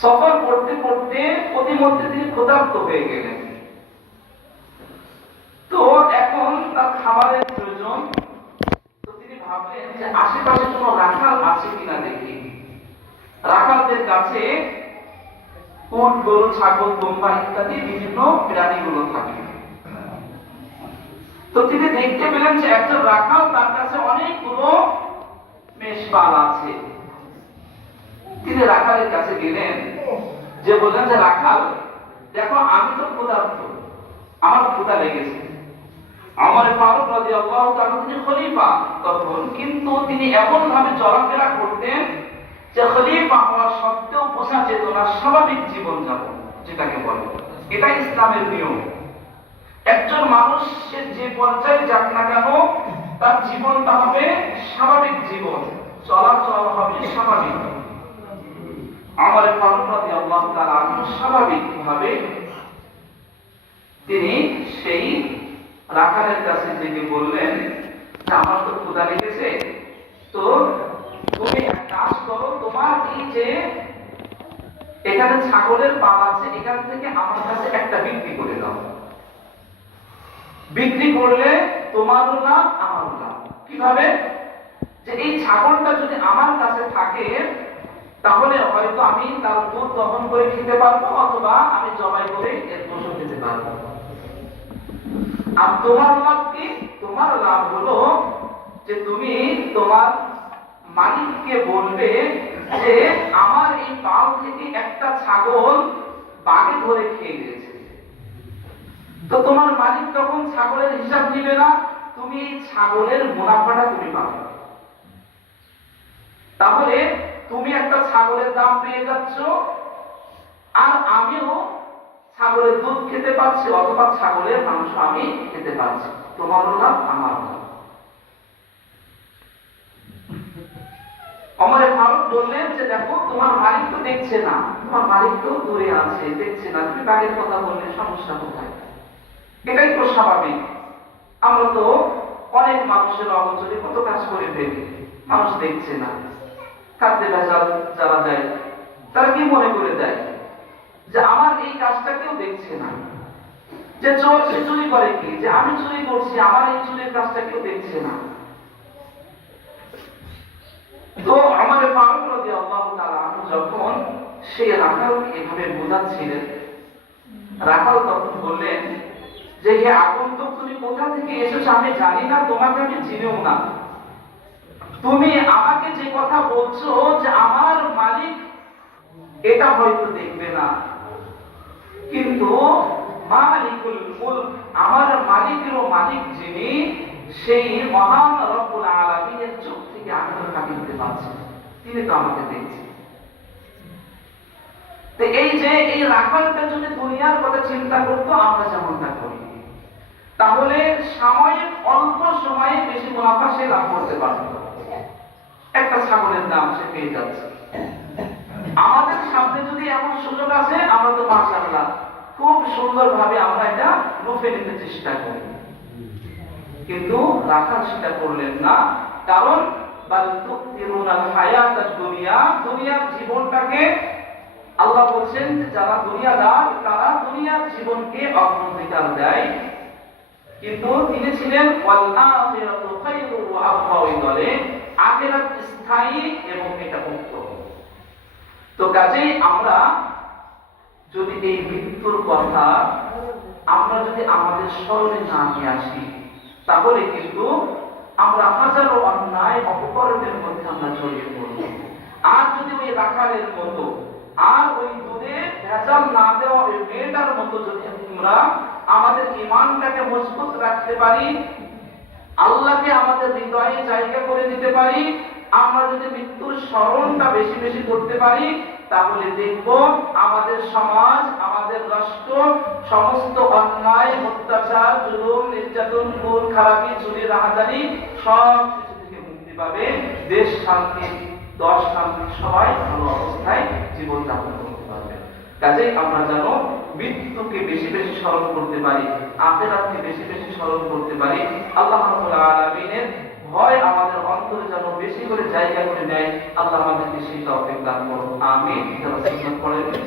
সফর করতে করতে প্রতিমধ্যে তিনি ক্ষুধার্ত হয়ে গেলেন। তো এখন তার খাবারের প্রয়োজন। তো তিনি ভাবলেন যে আশেপাশে কোনো রাখাল আছে কিনা দেখি। রাখালদের কাছে উট, গরু, ছাগল, দুম্বা ইত্যাদি বিভিন্ন প্রাণীগুলো থাকে। তো তিনি দেখতে পেলেন যে একজন রাখাল, তার কাছে অনেকগুলো মেষপাল আছে। তিনি রাখালের কাছে গেলেন, যে বললেন যে রাখাল, দেখো আমি তো ক্ষুধার্ত, আমার ক্ষুধা লেগেছে। ওমর ফারুক রাদিয়াল্লাহু তাআলা তিনি খলিফা তখন, কিন্তু তিনি এমন ভাবে চলাফেরা করতেন যে খলিফা হওয়া সত্ত্বেও বোঝা যেত না স্বাভাবিক জীবনযাপন যেটাকে বলে। এটা ইসলামের নিয়ম। একজন মানুষ সে যে পর্যায়ে যাক না কেন, তার জীবনটা হবে স্বাভাবিক জীবন, চলাচল হবে স্বাভাবিক। ওমর ফারুক রাদিয়াল্লাহু তাআলা স্বাভাবিকভাবে তিনি সেই রাখালের কাছে থেকে বললেন যে আমার তো ক্ষুধা লেগেছে, তো তুমি এক কাজ করো, তোমার এই যে এখানে ছাগলের পাল আছে, এখান থেকে আমার কাছে একটা বিক্রি করে দাও। বিক্রি করলে তোমারও লাভ আমারও লাভ। কিভাবে? যে এই ছাগলটা যদি আমার কাছে থাকে, তাহলে হয়তো আমি তার দুধ দহন করে খেতে পারবো, অথবা আমি জবাই করে এর গোশত খেতে পারবো। আর তোমার লাভ কি? তোমার লাভ হলো যে তুমি তোমার মালিককে বলবে যে আমার এই পাল থেকে একটা ছাগল বাঘে ধরে খেয়ে গেছে। তো তোমার মালিক তখন ছাগলের হিসাব নিবে না, তুমি এই ছাগলের মুনাফাটা তুমি পাবে। তাহলে তুমি একটা ছাগলের দাম পেয়ে যাচ্ছ, আর আমিও ছাগলের দুধ খেতে পাচ্ছি, অথবা ছাগলের মাংস আমি খেতে পাচ্ছি। তোমারও লাভ আমারও লাভ। ওমর ফারুক বললেন যে দেখো, তোমার মালিক তো দেখছে না, তোমার মালিক তো দূরে আছে, দেখছে না, তুমি বাঘের কথা বললে সমস্যা কোথায়? এটাই তো স্বাভাবিক। আমরা তো অনেক মানুষের অগোচরে কত কাজ করে ফেলি, মানুষ দেখছে না। খাদ্যে ভেজাল যারা দেয়, তারা কি মনে করে দেয় যে আমার এই কাজটা কেউ দেখছে না। যে চোর, সে চুরি করে কি, যে আমি চুরি করছি, আমার এই চুরির কাজটা কেউ দেখছে না। তো ওমর ফারুক রাদিয়াল্লাহু তাআলা যখন সেই রাখালকে এভাবে বোঝাচ্ছিলেন, রাখাল তখন বললেন যে হে আগন্তুক, তুমি কোথা থেকে এসেছো আমি জানি না, তোমাকে আমি চিনিও না। তুমি আমাকে যে কথা বলছো যে আমার মালিক, এটা হয়তো দেখবে না, কিন্তু মালিকুল মুলক, আমার মালিকেরও মালিক যিনি, সেই মহান রব্বুল আলামিনের চোখ থেকে আমি তাকে দিতে পারছি, তিনি তো আমাকে দেখছেন। তো এই যে এই রাখালটা যদি দুনিয়ার কথা চিন্তা করতো আমরা যেমনটা করি, তাহলে সাময়িক অল্প সময়ে বেশি মুনাফা সে লাভ করতে পারত। একটা ছাগলের দাম সে পেয়ে যাচ্ছে। আমাদের সামনে যদি এমন সুযোগ আছে, আমরা তো মাশাআল্লাহ খুব সুন্দরভাবে আমরা এটা লুফে নিতে চেষ্টা করি। কিন্তু রাখাল সেটা করলেন না, কারণ বাল তুতিরুনাল হায়াতাদ দুনিয়া, দুনিয়ার জীবনটাকে আল্লাহ বলছেন যে যারা দুনিয়াদার তারা দুনিয়ার জীবনকে অগ্রাধিকার দেয়, কিন্তু তিনি ছিলেন ওয়াল আখিরাতু খায়রু ওয়া আবকা, বলে আখিরাত স্থায়ী এবং এটা উত্তম। তো কাজেই আমরা যদি এই মৃত্যুর কথা আমরা যদি আমাদের স্মরণে না নিয়ে আসি, তাহলে কিন্তু আমরা হাজারো অন্যায় অপকর্মের মধ্যে আমরা জড়িয়ে পড়ব। আর যদি ওই রাখালের মতো, আর ওই দুধে ভেজাল না দেওয়া ওই মেয়েটার মতো যদি আমরা আমাদের ঈমানটাকে মজবুত রাখতে পারি, আল্লাহকে আমাদের হৃদয়ে জায়গা করে দিতে পারি, আমরা যদি মৃত্যুর স্মরণটা বেশি বেশি করতে পারি, তাহলে দেখব আমাদের সমাজ, আমাদের রাষ্ট্র সমস্ত অন্যায়, অত্যাচার, জুলুম, নির্যাতন, খুন খারাপি, চুরি, রাহাজানি সব কিছু থেকে মুক্তি পাবে। দেশ শান্তি, দশ শান্তি, সবাই ভালো অবস্থায় জীবন যাপন করতে পারবে। কাজেই আমরা যেন মৃত্যুকে বেশি বেশি স্মরণ করতে পারি, আখিরাতকে বেশি বেশি স্মরণ করতে পারি। আল্লাহ রাব্বুল আলামিনের ভয় আমাদের অন্তরে যেন বেশি করে জায়গা করে নেয়। আল্লাহ আমাদেরকে সেই তৌফিক দান করুন। আমিন। যারা সুন্নাত পড়েন